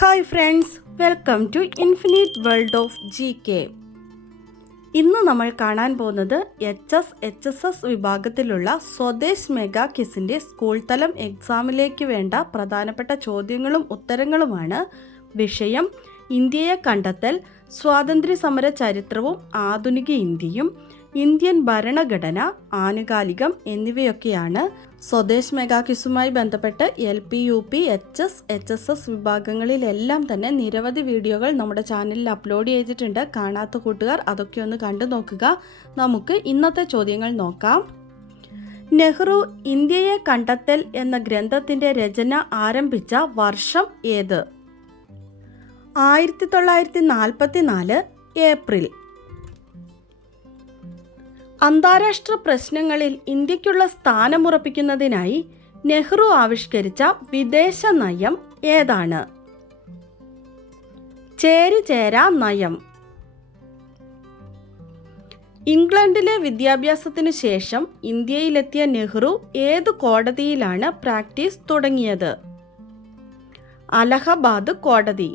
Hi friends, welcome to infinite world of GK. ഇന്ന് നമ്മൾ കാണാൻ പോകുന്നത് HSS വിഭാഗത്തിലുള്ള സ്വദേശ് മെഗാ ക്വിസിൻ്റെ സ്കൂൾ തലം എക്സാമിലേക്ക് വേണ്ട പ്രധാനപ്പെട്ട ചോദ്യങ്ങളും ഉത്തരങ്ങളുമാണ്. വിഷയം ഇന്ത്യയെ കണ്ടെത്തൽ, സ്വാതന്ത്ര്യ സമര ചരിത്രവും ആധുനിക ഇന്ത്യയും, ഇന്ത്യൻ ഭരണഘടന, ആനുകാലികം എന്നിവയൊക്കെയാണ്. സ്വദേശ് മെഗാ ക്വിസുമായി ബന്ധപ്പെട്ട് LP, UP, HSS വിഭാഗങ്ങളിലെല്ലാം തന്നെ നിരവധി വീഡിയോകൾ നമ്മുടെ ചാനലിൽ അപ്ലോഡ് ചെയ്തിട്ടുണ്ട്. കാണാത്ത കൂട്ടുകാർ അതൊക്കെ ഒന്ന് കണ്ടു നോക്കുക. നമുക്ക് ഇന്നത്തെ ചോദ്യങ്ങൾ നോക്കാം. നെഹ്റു ഇന്ത്യയെ കണ്ടെത്തൽ എന്ന ഗ്രന്ഥത്തിൻ്റെ രചന ആരംഭിച്ച വർഷം ഏത്? 1944 ഏപ്രിൽ. അന്താരാഷ്ട്ര പ്രശ്നങ്ങളിൽ ഇന്ത്യക്കുള്ള സ്ഥാനമുറപ്പിക്കുന്നതിനായി നെഹ്റു ആവിഷ്കരിച്ച വിദേശ നയം ഏതാണ്? ചേരിചേരാ നയം. ഇംഗ്ലണ്ടിലെ വിദ്യാഭ്യാസത്തിനു ശേഷം ഇന്ത്യയിലെത്തിയ നെഹ്റു ഏതു കോടതിയിലാണ് പ്രാക്ടീസ് തുടങ്ങിയത്? അലഹബാദ് കോടതി.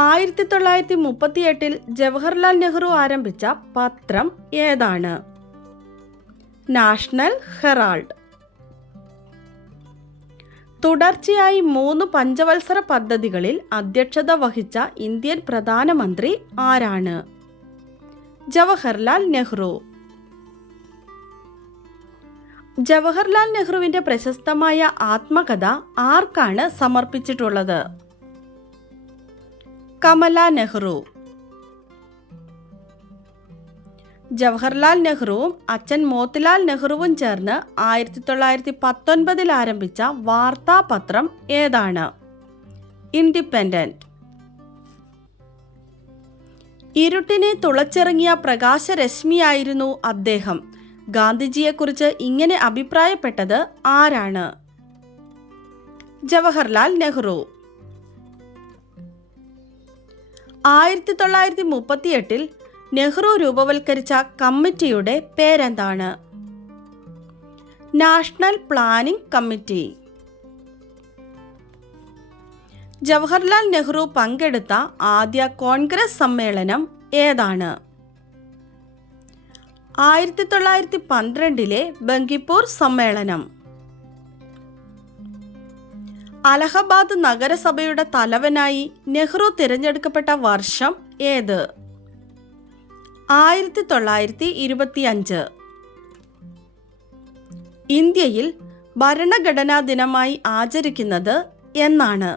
1938 ജവഹർലാൽ നെഹ്റു ആരംഭിച്ച പത്രം ഏതാണ്? National Herald. തുടർച്ചയായി 3 പഞ്ചവത്സര പദ്ധതികളിൽ അധ്യക്ഷത വഹിച്ച ഇന്ത്യൻ പ്രധാനമന്ത്രി ആരാണ്? ജവഹർലാൽ നെഹ്റു. ജവഹർലാൽ നെഹ്റുവിൻ്റെ പ്രശസ്തമായ ആത്മകഥ ആർക്കാണ് സമർപ്പിച്ചിട്ടുള്ളത്? കമല നെഹ്റു. ജവഹർലാൽ നെഹ്റുവും അച്ഛൻ മോത്തിലാൽ നെഹ്റുവും ചേർന്ന് 1919 ആരംഭിച്ച വാർത്താപത്രം ഏതാണ്? ഇൻഡിപെൻഡന്റ്. ഇരുട്ടിനെ തുളച്ചിറങ്ങിയ പ്രകാശരശ്മിയായിരുന്നു അദ്ദേഹം. ഗാന്ധിജിയെക്കുറിച്ച് ഇങ്ങനെ അഭിപ്രായപ്പെട്ടത് ആരാണ്? ജവഹർലാൽ നെഹ്റു. 1938 നെഹ്റു രൂപവൽക്കരിച്ച കമ്മിറ്റിയുടെ പേരെന്താണ്? National planning committee. Jawaharlal Nehru പങ്കെടുത്ത ആദ്യ കോൺഗ്രസ് സമ്മേളനം ഏതാണ്? 1912 ബങ്കിപ്പൂർ സമ്മേളനം. അലഹബാദ് നഗരസഭയുടെ തലവനായി നെഹ്റു തിരഞ്ഞെടുക്കപ്പെട്ട വർഷം ഏത്? 1925. ഇന്ത്യയിൽ ഭരണഘടനാ ദിനമായി ആചരിക്കുന്നത് എന്നാണ്?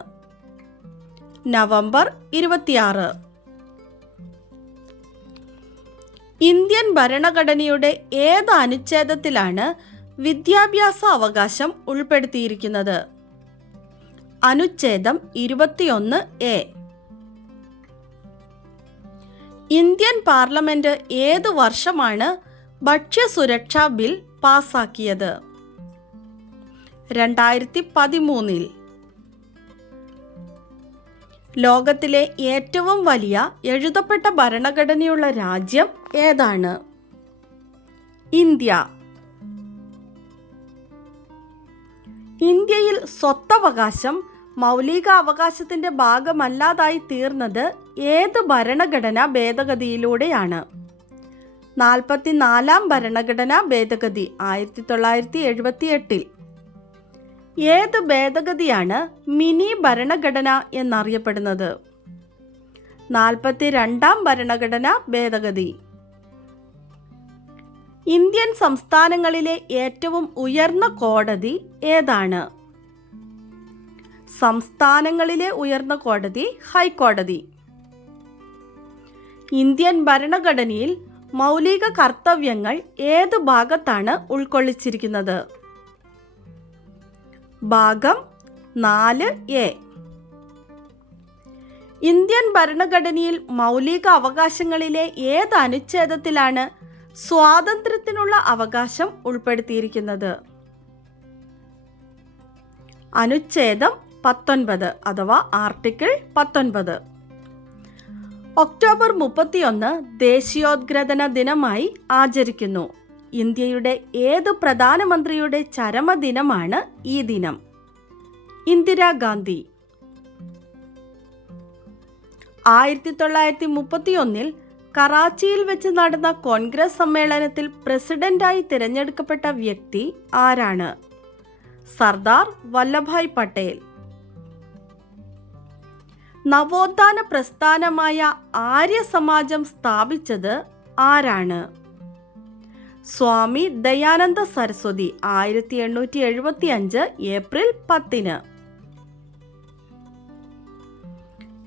നവംബർ 26. ഇന്ത്യൻ ഭരണഘടനയുടെ ഏത് അനുച്ഛേദത്തിലാണ് വിദ്യാഭ്യാസ അവകാശം ഉൾപ്പെടുത്തിയിരിക്കുന്നത്? അനുച്ഛേദം 21A. ഇന്ത്യൻ പാർലമെന്റ് ഏതു വർഷമാണ് ഭക്ഷ്യസുരക്ഷാ ബിൽ പാസാക്കിയത്? 2013. ലോകത്തിലെ ഏറ്റവും വലിയ എഴുതപ്പെട്ട ഭരണഘടനയുള്ള രാജ്യം ഏതാണ്? ഇന്ത്യ. ഇന്ത്യയിൽ സ്വത്തവകാശം മൗലിക അവകാശത്തിൻ്റെ ഭാഗമല്ലാതായി തീർന്നത് ഏത് ഭരണഘടനാ ഭേദഗതിയിലൂടെയാണ്? 44-ാം ഭരണഘടനാ ഭേദഗതി 1978. ഏത് ഭേദഗതിയാണ് മിനി ഭരണഘടന എന്നറിയപ്പെടുന്നത്? 42-ാം ഭരണഘടനാ ഭേദഗതി. ഇന്ത്യൻ സംസ്ഥാനങ്ങളിലെ ഏറ്റവും ഉയർന്ന കോടതി ഏതാണ്? സംസ്ഥാനങ്ങളിലെ ഉയർന്ന കോടതി ഹൈക്കോടതി. ഇന്ത്യൻ ഭരണഘടനയിൽ മൗലിക കർത്തവ്യങ്ങൾ ഏത് ഭാഗത്താണ് ഉൾക്കൊള്ളിച്ചിരിക്കുന്നത്? ഭാഗം 4A. ഇന്ത്യൻ ഭരണഘടനയിൽ മൗലിക അവകാശങ്ങളിലെ ഏത് അനുച്ഛേദത്തിലാണ് സ്വാതന്ത്ര്യത്തിനുള്ള അവകാശം ഉൾപ്പെടുത്തിയിരിക്കുന്നത്? അനുച്ഛേദം 19 അഥവാ ആർട്ടിക്കിൾ 19. ഒക്ടോബർ 31 ദേശീയോദ്ഗ്രഥന ദിനമായി ആചരിക്കുന്നു. ഇന്ത്യയുടെ ഏത് പ്രധാനമന്ത്രിയുടെ ചരമദിനമാണ് ഈ ദിനം? ഇന്ദിരാഗാന്ധി. 1931 കറാച്ചിയിൽ വെച്ച് നടന്ന കോൺഗ്രസ് സമ്മേളനത്തിൽ പ്രസിഡന്റായി തിരഞ്ഞെടുക്കപ്പെട്ട വ്യക്തി ആരാണ്? സർദാർ വല്ലഭായ് പട്ടേൽ. നവോത്ഥാന പ്രസ്ഥാനമായ ആര്യ സമാജം സ്ഥാപിച്ചത് ആരാണ്? സ്വാമി ദയാനന്ദ സരസ്വതി. 1875 ഏപ്രിൽ 10.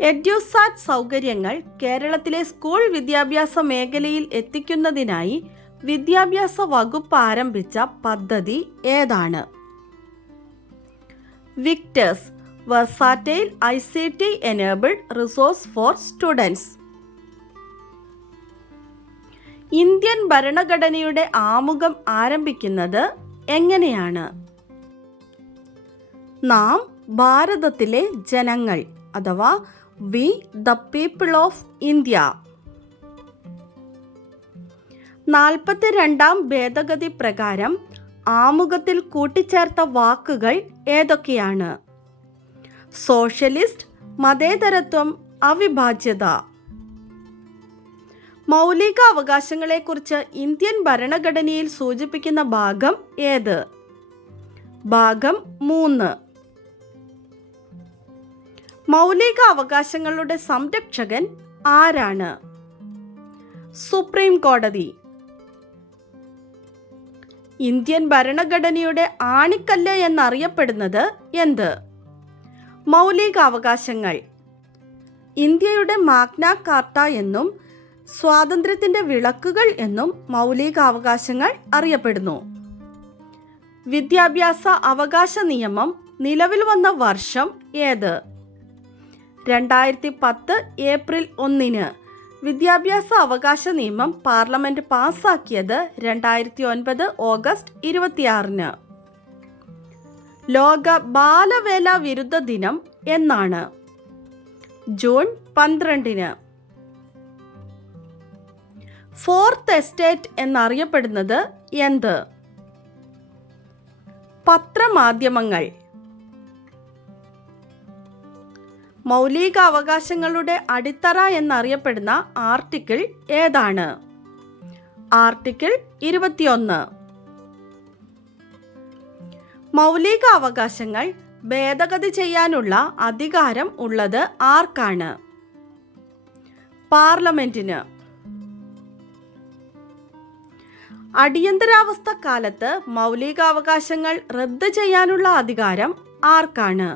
എഡ്യൂസാറ്റ് സൗകര്യങ്ങൾ കേരളത്തിലെ സ്കൂൾ വിദ്യാഭ്യാസ മേഖലയിൽ എത്തിക്കുന്നതിനായി വിദ്യാഭ്യാസ വകുപ്പ് ആരംഭിച്ച പദ്ധതി ഏതാണ്? Victers versatile ICT enabled resource for students. Indian ഭരണഘടനയുടെ ആമുഖം ആരംഭിക്കുന്നത് എങ്ങനെയാണ്? നാം ഭാരതത്തിലെ ജനങ്ങൾ അഥവാ we the people of India. 42ാം ഭേദഗതി പ്രകാരം ആമുഖത്തിൽ കൂട്ടിച്ചേർത്ത വാക്കുകൾ ഏതൊക്കെയാണ്? സോഷ്യലിസ്റ്റ്, മതേതരത്വം, അവിഭാജ്യത. മൗലിക അവകാശങ്ങളെക്കുറിച്ച് ഇന്ത്യൻ ഭരണഘടനയിൽ സൂചിപ്പിക്കുന്ന ഭാഗം ഏത്? ഭാഗം 3. മൗലിക അവകാശങ്ങളുടെ സംരക്ഷകൻ ആരാണ്? സുപ്രീം കോടതി. ഇന്ത്യൻ ഭരണഘടനയുടെ ആണിക്കല്ല് എന്നറിയപ്പെടുന്നത് എന്ത്? മൗലികാവകാശങ്ങൾ. ഇന്ത്യയുടെ മാഗ്ന കാർട്ട എന്നും സ്വാതന്ത്ര്യത്തിൻ്റെ വിളക്കുകൾ എന്നും മൗലികാവകാശങ്ങൾ അറിയപ്പെടുന്നു. വിദ്യാഭ്യാസ അവകാശ നിയമം നിലവിൽ വന്ന വർഷം ഏത്? 2010 ഏപ്രിൽ 1. വിദ്യാഭ്യാസ അവകാശ നിയമം പാർലമെന്റ് പാസാക്കിയത് 2009 ഓഗസ്റ്റ് 26. ലോക ബാലവേല വിരുദ്ധ ദിനം എന്നാണ്? ജൂൺ 12. ഫോർത്ത് എസ്റ്റേറ്റ് എന്നറിയപ്പെടുന്നത് എന്ത്? പത്രമാധ്യമങ്ങൾ. മൗലിക അവകാശങ്ങളുടെ അടിത്തറ എന്നറിയപ്പെടുന്ന ആർട്ടിക്കിൾ ഏതാണ്? ആർട്ടിക്കിൾ 21. മൗലിക അവകാശങ്ങൾ ഭേദഗതി ചെയ്യാനുള്ള അധികാരം ഉള്ളത് ആർക്കാണ്? പാർലമെന്റിന്. അടിയന്തരാവസ്ഥ കാലത്ത് മൗലികാവകാശങ്ങൾ റദ്ദ് ചെയ്യാനുള്ള അധികാരം ആർക്കാണ്?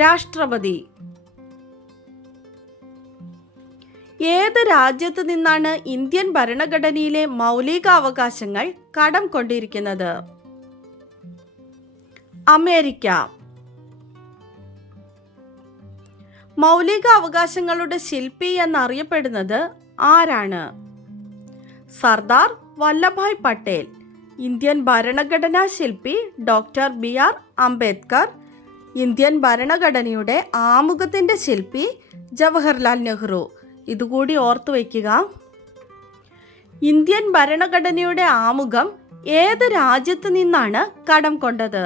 രാഷ്ട്രപതി. ഏത് രാജ്യത്ത് നിന്നാണ് ഇന്ത്യൻ ഭരണഘടനയിലെ മൗലികാവകാശങ്ങൾ കടം കൊണ്ടിരിക്കുന്നത്? അമേരിക്ക. മൗലിക അവകാശങ്ങളുടെ ശില്പി എന്നറിയപ്പെടുന്നത് ആരാണ്? സർദാർ വല്ലഭായ് പട്ടേൽ. ഇന്ത്യൻ ഭരണഘടനാ ശില്പി ഡോക്ടർ BR അംബേദ്കർ. ഇന്ത്യൻ ഭരണഘടനയുടെ ആമുഖത്തിൻ്റെ ശില്പി ജവഹർലാൽ നെഹ്റു. ഇതുകൂടി ഓർത്തു വയ്ക്കുക. ഇന്ത്യൻ ഭരണഘടനയുടെ ആമുഖം ഏത് രാജ്യത്ത് നിന്നാണ് കടം കൊണ്ടത്?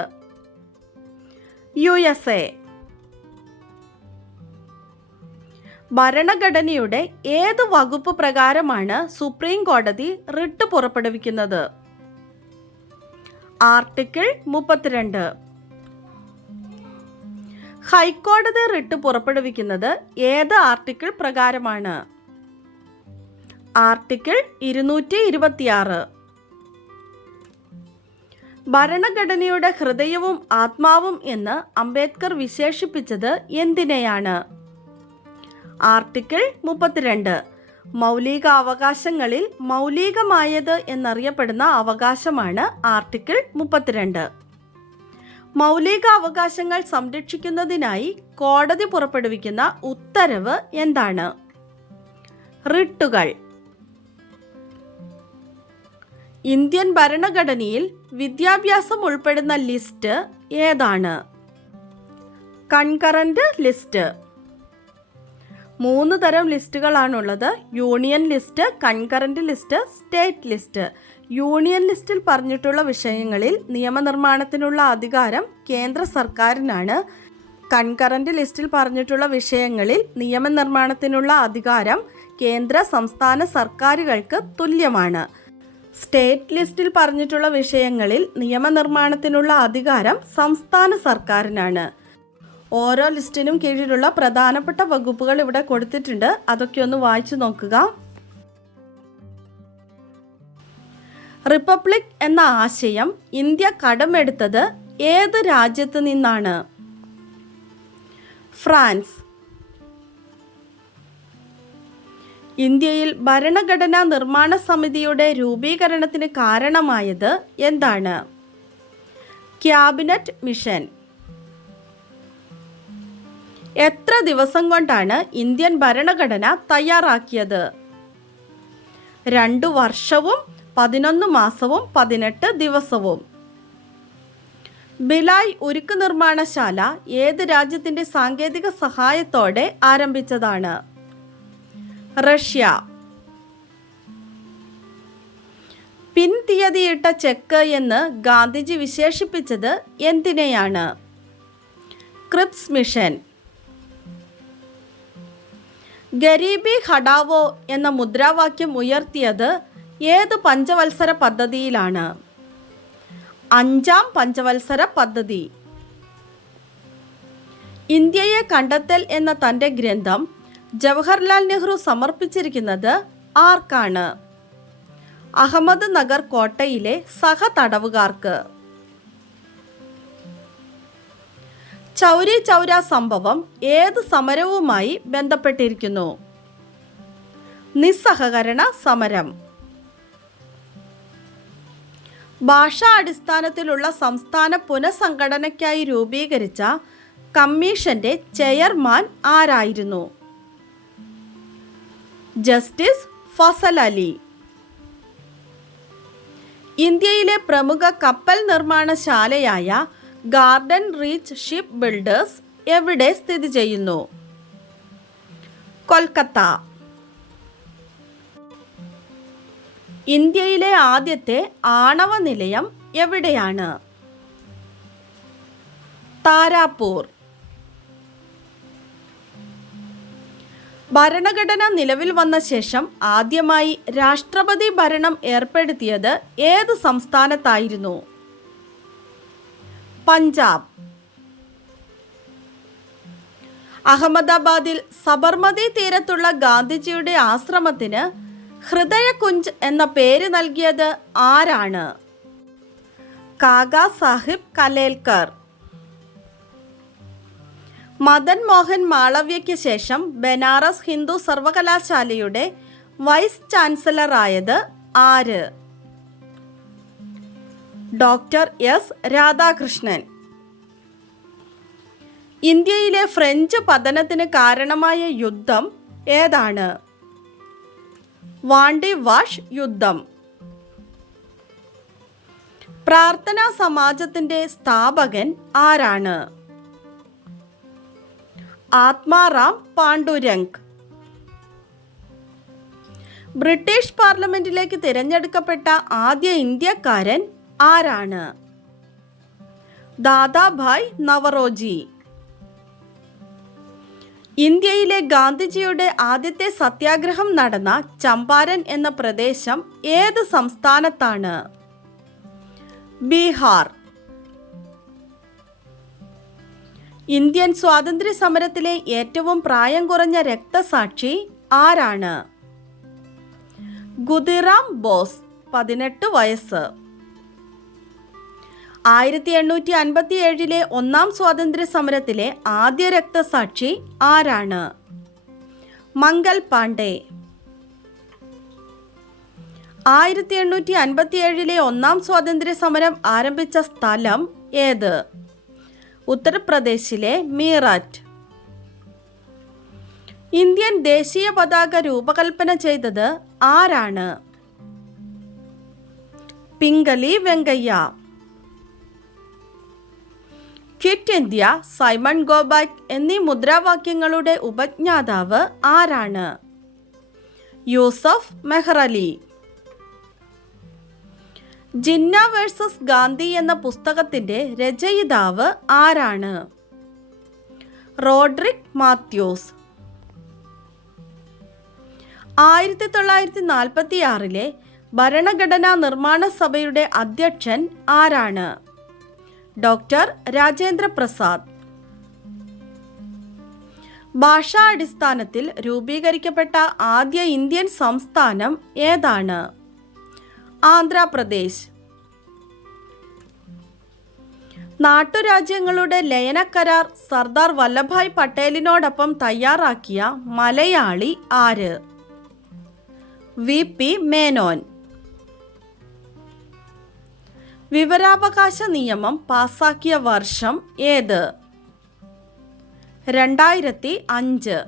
USA. ഭരണഘടനയുടെ ഏത് വകുപ്പ് പ്രകാരമാണ് സുപ്രീം കോടതി റിട്ട് പുറപ്പെടുവിക്കുന്നത്? ആർട്ടിക്കിൾ 32. ഹൈക്കോടതി റിട്ട് പുറപ്പെടുവിക്കുന്നത് ഏത് ആർട്ടിക്കിൾ പ്രകാരമാണ്? ആർട്ടിക്കിൾ 226. ഭരണഘടനയുടെ ഹൃദയവും ആത്മാവും എന്ന് അംബേദ്കർ വിശേഷിപ്പിച്ചത് എന്തിനെയാണ്? ആർട്ടിക്കിൾ 32. മൗലിക അവകാശങ്ങളിൽ മൗലികമായത് എന്നറിയപ്പെടുന്ന അവകാശമാണ് ആർട്ടിക്കിൾ 32. മൗലിക അവകാശങ്ങൾ സംരക്ഷിക്കുന്നതിനായി കോടതി പുറപ്പെടുവിക്കുന്ന ഉത്തരവ് എന്താണ്? റിട്ടുകൾ. ഇന്ത്യൻ ഭരണഘടനയിൽ വിദ്യാഭ്യാസം ഉൾപ്പെടുന്ന ലിസ്റ്റ് ഏതാണ്? Concurrent list. 3 തരം ലിസ്റ്റുകളാണുള്ളത്: union list, concurrent list, state list. Union ലിസ്റ്റിൽ പറഞ്ഞിട്ടുള്ള വിഷയങ്ങളിൽ നിയമനിർമ്മാണത്തിനുള്ള അധികാരം കേന്ദ്ര സർക്കാരിനാണ്. കൺകറന്റ് ലിസ്റ്റിൽ പറഞ്ഞിട്ടുള്ള വിഷയങ്ങളിൽ നിയമനിർമ്മാണത്തിനുള്ള അധികാരം കേന്ദ്ര സംസ്ഥാന സർക്കാരുകൾക്ക് തുല്യമാണ്. സ്റ്റേറ്റ് ലിസ്റ്റിൽ പറഞ്ഞിട്ടുള്ള വിഷയങ്ങളിൽ നിയമനിർമ്മാണത്തിനുള്ള അധികാരം സംസ്ഥാന സർക്കാരിനാണ്. ഓരോ ലിസ്റ്റിനും കീഴിലുള്ള പ്രധാനപ്പെട്ട വകുപ്പുകൾ ഇവിടെ കൊടുത്തിട്ടുണ്ട്. അതൊക്കെ ഒന്ന് വായിച്ചു നോക്കുക. റിപ്പബ്ലിക് എന്ന ആശയം ഇന്ത്യ കടമെടുത്തത് ഏത് രാജ്യത്ത് നിന്നാണ്? ഫ്രാൻസ്. ഇന്ത്യയിൽ ഭരണഘടനാ നിർമ്മാണ സമിതിയുടെ രൂപീകരണത്തിന് കാരണമായത് എന്താണ്? Cabinet mission. എത്ര ദിവസം കൊണ്ടാണ് ഇന്ത്യൻ ഭരണഘടന തയ്യാറാക്കിയത്? 2 വർഷവും 11 മാസവും 18 ദിവസവും. ഭിലായ് ഉരുക്ക് നിർമ്മാണശാല ഏത് രാജ്യത്തിൻ്റെ സാങ്കേതിക സഹായത്തോടെ ആരംഭിച്ചതാണ്? റഷ്യ. പിൻതീയതിയിട്ട ചെക്ക് എന്ന് ഗാന്ധിജി വിശേഷിപ്പിച്ചത് എന്തിനെയാണ്? Cripps mission. ഗരീബി ഹഠാവോ എന്ന മുദ്രാവാക്യം ഉയർത്തിയത് ഏത് പഞ്ചവത്സര പദ്ധതിയിലാണ്? 5ാം പഞ്ചവത്സര പദ്ധതി. ഇന്ത്യയെ കണ്ടെത്തൽ എന്ന തൻ്റെ ഗ്രന്ഥം ജവഹർലാൽ നെഹ്റു സമർപ്പിച്ചിരിക്കുന്നത് ആർക്കാണ്? അഹമ്മദ് നഗർ കോട്ടയിലെ സഹതടവുകാർക്ക്. ചൗരി ചൗര സംഭവം ഏത് സമരവുമായി ബന്ധപ്പെട്ടിരിക്കുന്നു? നിസ്സഹകരണ സമരം. ഭാഷാ അടിസ്ഥാനത്തിലുള്ള സംസ്ഥാന പുനഃസംഘടനയ്ക്കായി രൂപീകരിച്ച കമ്മീഷന്റെ ചെയർമാൻ ആരായിരുന്നു? ജസ്റ്റിസ് ഫസൽ അലി. ഇന്ത്യയിലെ പ്രമുഖ കപ്പൽ നിർമ്മാണശാലയായ ഗാർഡൻ റീച്ച് ഷിപ്പ് ബിൽഡേഴ്സ് എവിടെ സ്ഥിതി ചെയ്യുന്നു? കൊൽക്കത്ത. ഇന്ത്യയിലെ ആദ്യത്തെ ആണവ നിലയം എവിടെയാണ്? താരാപൂർ. ഭരണഘടന നിലവിൽ വന്ന ശേഷം ആദ്യമായി രാഷ്ട്രപതി ഭരണം ഏർപ്പെടുത്തിയത് ഏത് സംസ്ഥാനത്തായിരുന്നു? പഞ്ചാബ്. അഹമ്മദാബാദിൽ സബർമതി തീരത്തുള്ള ഗാന്ധിജിയുടെ ആശ്രമത്തിന് ഹൃദയകുഞ്ച് എന്ന പേര് നൽകിയത് ആരാണ്? കാകാ സാഹിബ് കലേൽക്കർ. മദൻ മോഹൻ മാളവ്യയ്ക്ക് ശേഷം ബനാറസ് ഹിന്ദു സർവകലാശാലയുടെ വൈസ് ചാൻസലറായത് ആര്? Doctor S Radhakrishnan. ഇന്ത്യയിലെ ഫ്രഞ്ച് പതനത്തിന് കാരണമായ യുദ്ധം ഏതാണ്? വാണ്ടി വാഷ് യുദ്ധം. പ്രാർത്ഥനാ സമാജത്തിന്റെ സ്ഥാപകൻ ആരാണ്? ആത്മാറാം പാണ്ഡുരംഗ്. ബ്രിട്ടീഷ് പാർലമെന്റിലേക്ക് തിരഞ്ഞെടുക്കപ്പെട്ട ആദ്യ ഇന്ത്യക്കാരൻ ആരാണ്? ദാദാഭായ് നവറോജി. ഇന്ത്യയിലെ ഗാന്ധിജിയുടെ ആദ്യത്തെ സത്യാഗ്രഹം നടന്ന ചമ്പാരൻ എന്ന പ്രദേശം ഏത് സംസ്ഥാനത്താണ്? ബീഹാർ. ഇന്ത്യൻ സ്വാതന്ത്ര്യ സമരത്തിലെ ഏറ്റവും പ്രായം കുറഞ്ഞ രക്തസാക്ഷി ആരാണ്? ഖുദിറാം ബോസ്, 18 വയസ്സ്. 1857 ഒന്നാം സ്വാതന്ത്ര്യ സമരത്തിലെ ആദ്യ രക്തസാക്ഷി ആരാണ്? മംഗൽ പാണ്ഡെ. 1857 ഒന്നാം സ്വാതന്ത്ര്യ സമരം ആരംഭിച്ച സ്ഥലം ഏത്? ഉത്തർപ്രദേശിലെ മീററ്റ്. ഇന്ത്യൻ ദേശീയ പതാക രൂപകൽപ്പന ചെയ്തത് ആരാണ്? Pingali Venkaiah. Quit India, Simon go back എന്നീ മുദ്രാവാക്യങ്ങളുടെ ഉപജ്ഞാതാവ് ആരാണ്? യൂസഫ് മെഹ്റലി. ജിന്ന വേഴ്സസ് ഗാന്ധി എന്ന പുസ്തകത്തിൻ്റെ രചയിതാവ് ആരാണ്? റോഡ്രിക് മാത്യൂസ്. 1946 ഭരണഘടനാ നിർമ്മാണ സഭയുടെ അധ്യക്ഷൻ ആരാണ്? ഡോക്ടർ രാജേന്ദ്ര പ്രസാദ്. ഭാഷാ അടിസ്ഥാനത്തിൽ രൂപീകരിക്കപ്പെട്ട ആദ്യ ഇന്ത്യൻ സംസ്ഥാനം ഏതാണ്? ആന്ധ്രാപ്രദേശ്. നാട്ടുരാജ്യങ്ങളുടെ ലയന കരാർ സർദാർ വല്ലഭായ് പട്ടേലിനോടൊപ്പം തയ്യാറാക്കിയ മലയാളി ആര്? VP മേനോൻ. വിവരാവകാശ നിയമം പാസാക്കിയ വർഷം ഏത്? 2005.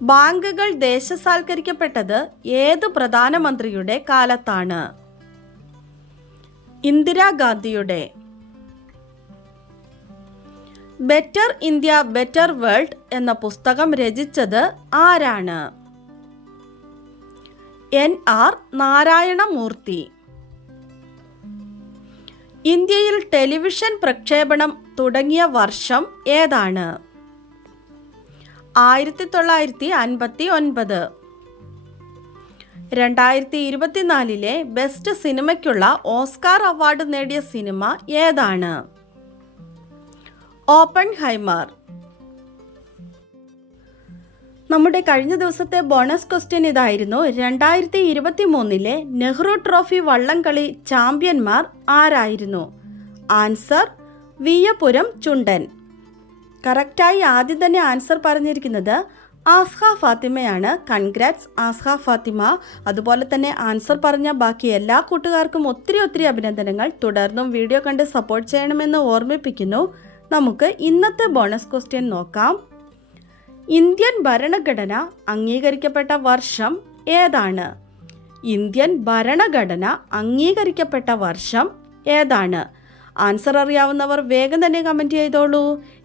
ബാങ്കുകൾ ദേശസാൽക്കരിക്കപ്പെട്ടത് ഏത് പ്രധാനമന്ത്രിയുടെ കാലത്താണ്? ഇന്ദിരാഗാന്ധിയുടെ. ബെറ്റർ ഇന്ത്യ ബെറ്റർ വേൾഡ് എന്ന പുസ്തകം രചിച്ചത് ആരാണ്? NR നാരായണമൂർത്തി. ഇന്ത്യയിൽ ടെലിവിഷൻ പ്രക്ഷേപണം തുടങ്ങിയ വർഷം ഏതാണ്? 1959. 2024 ബെസ്റ്റ് സിനിമയ്ക്കുള്ള ഓസ്കാർ അവാർഡ് നേടിയ സിനിമ ഏതാണ്? ഓപ്പൺഹൈമർ. നമ്മുടെ കഴിഞ്ഞ ദിവസത്തെ ബോണസ് ക്വസ്റ്റ്യൻ ഇതായിരുന്നു. 2023 നെഹ്റു ട്രോഫി വള്ളംകളി ചാമ്പ്യന്മാർ ആരായിരുന്നു? ആൻസർ വിയ്യപുരം ചുണ്ടൻ. കറക്റ്റായി ആദ്യം തന്നെ ആൻസർ പറഞ്ഞിരിക്കുന്നത് ആസ്ഹ ഫാത്തിമയാണ്. കൺഗ്രാറ്റ്സ് ആസ്ഹ ഫാത്തിമ. അതുപോലെ തന്നെ ആൻസർ പറഞ്ഞ ബാക്കി എല്ലാ കൂട്ടുകാർക്കും ഒത്തിരി അഭിനന്ദനങ്ങൾ. തുടർന്നും വീഡിയോ കണ്ട് സപ്പോർട്ട് ചെയ്യണമെന്ന് ഓർമ്മിപ്പിക്കുന്നു. നമുക്ക് ഇന്നത്തെ ബോണസ് ക്വസ്റ്റ്യൻ നോക്കാം. ഇന്ത്യൻ ഭരണഘടന അംഗീകരിക്കപ്പെട്ട വർഷം ഏതാണ്? ഇന്ത്യൻ ഭരണഘടന അംഗീകരിക്കപ്പെട്ട വർഷം ഏതാണ്? ആൻസർ അറിയാവുന്നവർ വേഗം തന്നെ കമൻറ്റ് ചെയ്തോളൂ.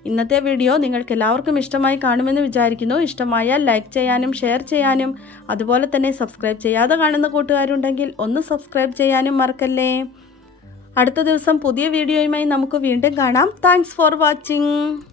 ഇന്നത്തെ വീഡിയോ നിങ്ങൾക്ക് എല്ലാവർക്കും ഇഷ്ടമായി കാണുമെന്ന് വിചാരിക്കുന്നു. ഇഷ്ടമായാൽ ലൈക്ക് ചെയ്യാനും ഷെയർ ചെയ്യാനും അതുപോലെ തന്നെ സബ്സ്ക്രൈബ് ചെയ്യാതെ കാണുന്ന കൂട്ടുകാരുണ്ടെങ്കിൽ ഒന്ന് സബ്സ്ക്രൈബ് ചെയ്യാനും മറക്കല്ലേ. അടുത്ത ദിവസം പുതിയ വീഡിയോയുമായി നമുക്ക് വീണ്ടും കാണാം. Thanks for watching.